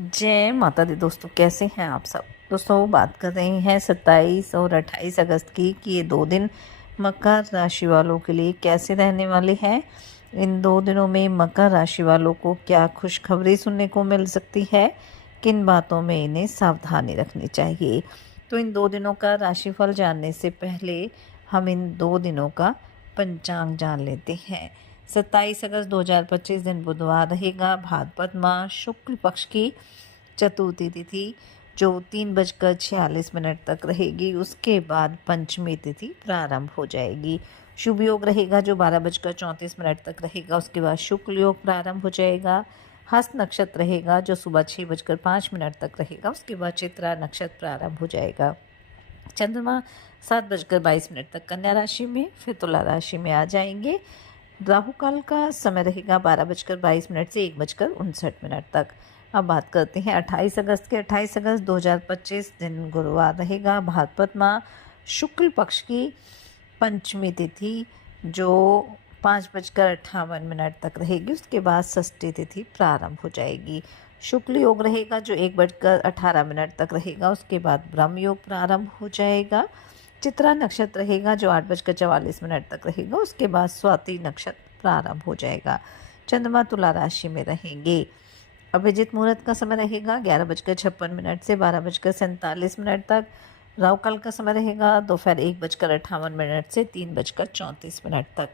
जय माता दी दोस्तों, कैसे हैं आप सब। दोस्तों बात कर रहे हैं 27 और 28 अगस्त की कि ये 2 दिन मकर राशि वालों के लिए कैसे रहने वाले हैं। इन 2 दिनों में मकर राशि वालों को क्या खुशखबरी सुनने को मिल सकती है, किन बातों में इन्हें सावधानी रखनी चाहिए। तो इन 2 दिनों का राशिफल जानने से पहले हम इन 2 दिनों का पंचांग जान लेते हैं। 27 अगस्त 2025 दिन बुधवार रहेगा। भाद्रपद माह शुक्ल पक्ष की चतुर्थी तिथि जो 3:46 तक रहेगी। उसके बाद पंचमी तिथि प्रारंभ हो जाएगी। शुभ योग रहेगा जो 12:34 तक रहेगा। उसके बाद शुक्ल योग प्रारंभ हो जाएगा। हस्त नक्षत्र रहेगा जो सुबह 6:05 तक रहेगा। उसके बाद चित्रा नक्षत्र प्रारंभ हो जाएगा। चंद्रमा 7:22 तक कन्या राशि में, फिर तुला राशि में आ जाएंगे। राहु काल का समय रहेगा 12:22 से 1:59 तक। अब बात करते हैं 28 अगस्त के। 28 अगस्त 2025 दिन गुरुवार रहेगा। भाद्रपद माह शुक्ल पक्ष की पंचमी तिथि जो 5:58 तक रहेगी। उसके बाद षष्ठी तिथि प्रारंभ हो जाएगी। शुक्ल योग रहेगा जो 1:18 तक रहेगा। उसके बाद ब्रह्म योग प्रारंभ हो जाएगा। चित्रा नक्षत्र रहेगा जो 8:44 तक रहेगा। उसके बाद स्वाति नक्षत्र प्रारंभ हो जाएगा। चंद्रमा तुला राशि में रहेंगे। अभिजित मुहूर्त का समय रहेगा 11:56 से 12:47 तक। राहु काल का समय रहेगा दोपहर 1:58 से 3:34 तक।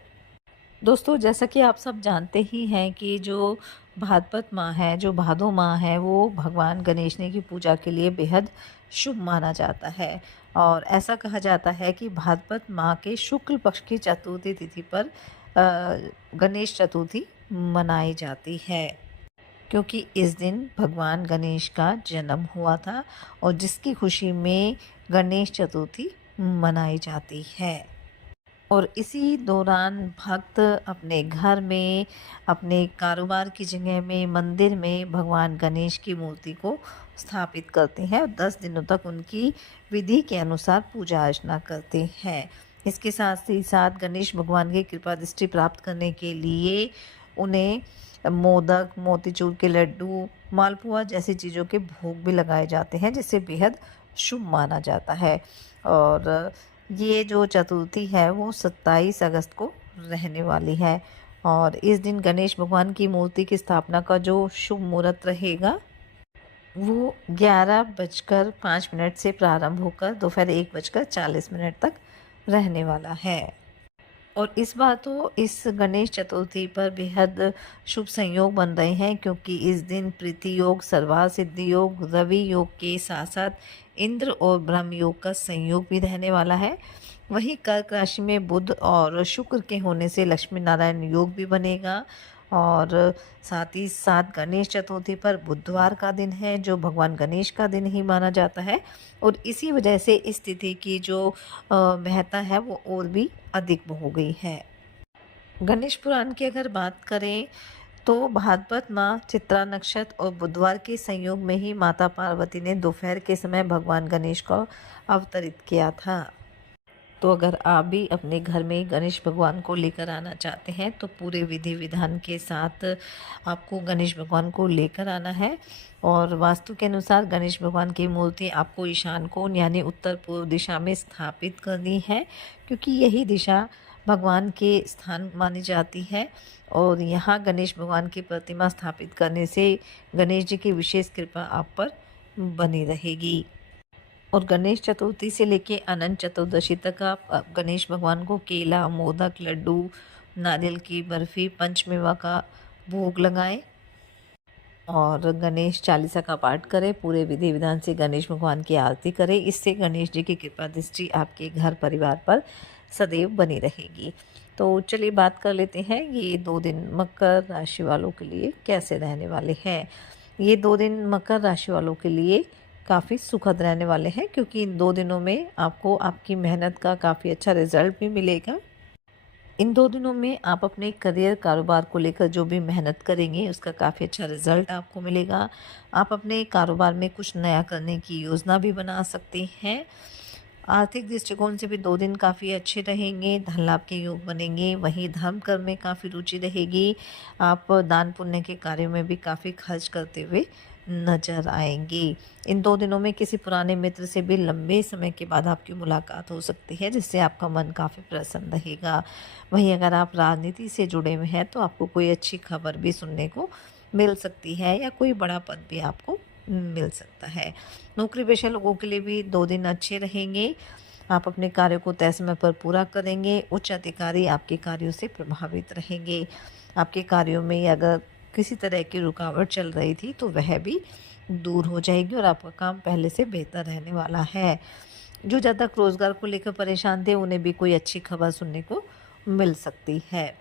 दोस्तों जैसा कि आप सब जानते ही हैं कि जो भाद्रपद माह है, जो भादो माह है, वो भगवान गणेश जी की पूजा के लिए बेहद शुभ माना जाता है। और ऐसा कहा जाता है कि भाद्रपद माह के शुक्ल पक्ष की चतुर्थी तिथि पर गणेश चतुर्थी मनाई जाती है, क्योंकि इस दिन भगवान गणेश का जन्म हुआ था और जिसकी खुशी में गणेश चतुर्थी मनाई जाती है। और इसी दौरान भक्त अपने घर में, अपने कारोबार की जगह में, मंदिर में भगवान गणेश की मूर्ति को स्थापित करते हैं और 10 दिनों तक उनकी विधि के अनुसार पूजा अर्चना करते हैं। इसके साथ ही साथ गणेश भगवान की कृपा दृष्टि प्राप्त करने के लिए उन्हें मोदक, मोतीचूर के लड्डू, मालपुआ जैसी चीज़ों के भोग भी लगाए जाते हैं, जिसे बेहद शुभ माना जाता है। और ये जो चतुर्थी है वो 27 अगस्त को रहने वाली है। और इस दिन गणेश भगवान की मूर्ति की स्थापना का जो शुभ मुहूर्त रहेगा वो 11:05 से प्रारंभ होकर दोपहर 1:40 तक रहने वाला है। और इस बार तो इस गणेश चतुर्थी पर बेहद शुभ संयोग बन रहे हैं, क्योंकि इस दिन प्रीति योग, सर्वार्थ सिद्धि योग, रवि योग के साथ साथ इंद्र और ब्रह्म योग का संयोग भी रहने वाला है। वहीं कर्क राशि में बुध और शुक्र के होने से लक्ष्मी नारायण योग भी बनेगा। और साथ ही साथ गणेश चतुर्थी पर बुधवार का दिन है जो भगवान गणेश का दिन ही माना जाता है। और इसी वजह से इस तिथि की जो महत्ता है वो और भी अधिक हो गई है। गणेश पुराण की अगर बात करें तो भाद्रपद माह, चित्रा नक्षत्र और बुधवार के संयोग में ही माता पार्वती ने दोपहर के समय भगवान गणेश को अवतरित किया था। तो अगर आप भी अपने घर में गणेश भगवान को लेकर आना चाहते हैं तो पूरे विधि विधान के साथ आपको गणेश भगवान को लेकर आना है। और वास्तु के अनुसार गणेश भगवान की मूर्ति आपको ईशान कोण यानी उत्तर पूर्व दिशा में स्थापित करनी है, क्योंकि यही दिशा भगवान के स्थान मानी जाती है। और यहाँ गणेश भगवान की प्रतिमा स्थापित करने से गणेश जी की विशेष कृपा आप पर बनी रहेगी। और गणेश चतुर्थी से लेके अनंत चतुर्दशी तक आप गणेश भगवान को केला, मोदक, लड्डू, नारियल की बर्फ़ी, पंचमेवा का भोग लगाएं और गणेश चालीसा का पाठ करें। पूरे विधि विधान से गणेश भगवान की आरती करें। इससे गणेश जी की कृपा दृष्टि आपके घर परिवार पर सदैव बनी रहेगी। तो चलिए बात कर लेते हैं ये 2 दिन मकर राशि वालों के लिए कैसे रहने वाले हैं। ये 2 दिन मकर राशि वालों के लिए काफ़ी सुखद रहने वाले हैं, क्योंकि इन 2 दिनों में आपको आपकी मेहनत का काफ़ी अच्छा रिजल्ट भी मिलेगा। इन 2 दिनों में आप अपने करियर, कारोबार को लेकर जो भी मेहनत करेंगे उसका काफ़ी अच्छा रिजल्ट आपको मिलेगा। आप अपने कारोबार में कुछ नया करने की योजना भी बना सकते हैं। आर्थिक दृष्टिकोण से भी 2 दिन काफ़ी अच्छे रहेंगे, धन लाभ के योग बनेंगे। वहीं धर्म कर्म में काफ़ी रुचि रहेगी। आप दान पुण्य के कार्यों में भी काफ़ी खर्च करते हुए नज़र आएंगी। इन 2 दिनों में किसी पुराने मित्र से भी लंबे समय के बाद आपकी मुलाकात हो सकती है, जिससे आपका मन काफ़ी प्रसन्न रहेगा। वहीं अगर आप राजनीति से जुड़े हुए हैं तो आपको कोई अच्छी खबर भी सुनने को मिल सकती है या कोई बड़ा पद भी आपको मिल सकता है। नौकरी पेशा लोगों के लिए भी 2 दिन अच्छे रहेंगे। आप अपने कार्यों को तय समय पर पूरा करेंगे। उच्च अधिकारी आपके कार्यों से प्रभावित रहेंगे। आपके कार्यों में अगर किसी तरह की रुकावट चल रही थी तो वह भी दूर हो जाएगी और आपका काम पहले से बेहतर रहने वाला है। जो ज़्यादा रोज़गार को लेकर परेशान थे उन्हें भी कोई अच्छी खबर सुनने को मिल सकती है।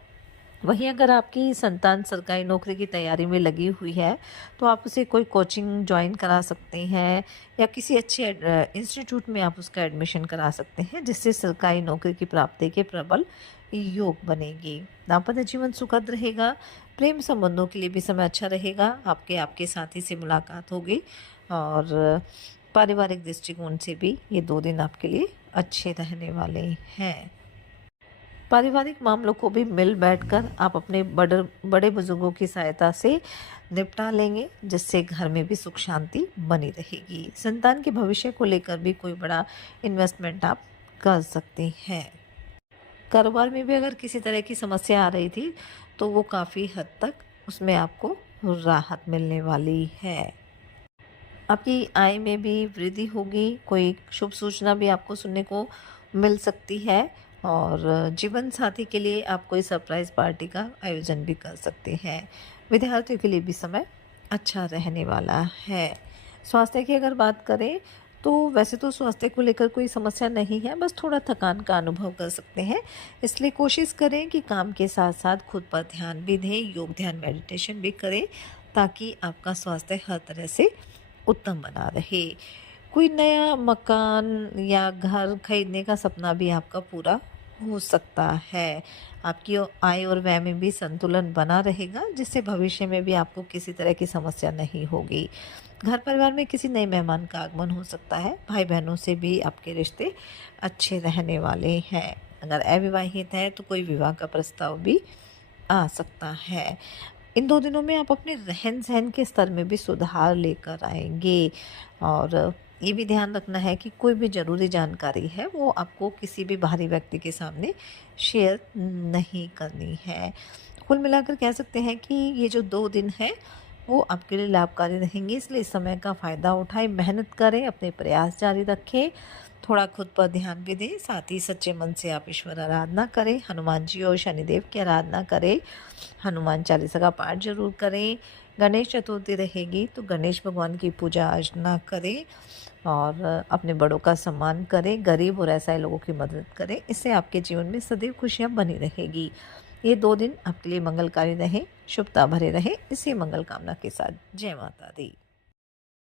वहीं अगर आपकी संतान सरकारी नौकरी की तैयारी में लगी हुई है तो आप उसे कोई कोचिंग ज्वाइन करा सकते हैं या किसी अच्छे इंस्टीट्यूट में आप उसका एडमिशन करा सकते हैं, जिससे सरकारी नौकरी की प्राप्ति के प्रबल योग बनेगी। दाम्पत्य जीवन सुखद रहेगा। प्रेम संबंधों के लिए भी समय अच्छा रहेगा। आपके साथी से मुलाकात होगी और पारिवारिक दृष्टिकोण से भी ये 2 दिन आपके लिए अच्छे रहने वाले हैं। पारिवारिक मामलों को भी मिल बैठकर आप अपने बड़े बुजुर्गों की सहायता से निपटा लेंगे, जिससे घर में भी सुख शांति बनी रहेगी। संतान के भविष्य को लेकर भी कोई बड़ा इन्वेस्टमेंट आप कर सकते हैं। कारोबार में भी अगर किसी तरह की समस्या आ रही थी तो वो काफ़ी हद तक उसमें आपको राहत मिलने वाली है। आपकी आय में भी वृद्धि होगी। कोई शुभ सूचना भी आपको सुनने को मिल सकती है और जीवन साथी के लिए आप कोई सरप्राइज पार्टी का आयोजन भी कर सकते हैं। विद्यार्थियों के लिए भी समय अच्छा रहने वाला है। स्वास्थ्य की अगर बात करें तो वैसे तो स्वास्थ्य को लेकर कोई समस्या नहीं है, बस थोड़ा थकान का अनुभव कर सकते हैं। इसलिए कोशिश करें कि काम के साथ साथ खुद पर ध्यान भी दें, योग ध्यान मेडिटेशन भी करें, ताकि आपका स्वास्थ्य हर तरह से उत्तम बना रहे। कोई नया मकान या घर खरीदने का सपना भी आपका पूरा हो सकता है। आपकी आय और व्यय में भी संतुलन बना रहेगा, जिससे भविष्य में भी आपको किसी तरह की समस्या नहीं होगी। घर परिवार में किसी नए मेहमान का आगमन हो सकता है। भाई बहनों से भी आपके रिश्ते अच्छे रहने वाले हैं। अगर अविवाहित है तो कोई विवाह का प्रस्ताव भी आ सकता है। इन 2 दिनों में आप अपने रहन सहन के स्तर में भी सुधार लेकर आएंगे और ये भी ध्यान रखना है कि कोई भी ज़रूरी जानकारी है वो आपको किसी भी बाहरी व्यक्ति के सामने शेयर नहीं करनी है। कुल मिलाकर कह सकते हैं कि ये जो 2 दिन है वो आपके लिए लाभकारी रहेंगे, इसलिए इस समय का फ़ायदा उठाएं, मेहनत करें, अपने प्रयास जारी रखें, थोड़ा खुद पर ध्यान भी दें। साथ ही सच्चे मन से आप ईश्वर आराधना करें, हनुमान जी और शनिदेव की आराधना करें, हनुमान चालीसा का पाठ जरूर करें। गणेश चतुर्थी रहेगी तो गणेश भगवान की पूजा अर्चना करें और अपने बड़ों का सम्मान करें, गरीब और असहाय लोगों की मदद करें। इससे आपके जीवन में सदैव खुशियाँ बनी रहेगी। ये 2 दिन आपके लिए मंगलकारी रहे, शुभता भरे रहे। इसी मंगल कामना के साथ जय माता दी।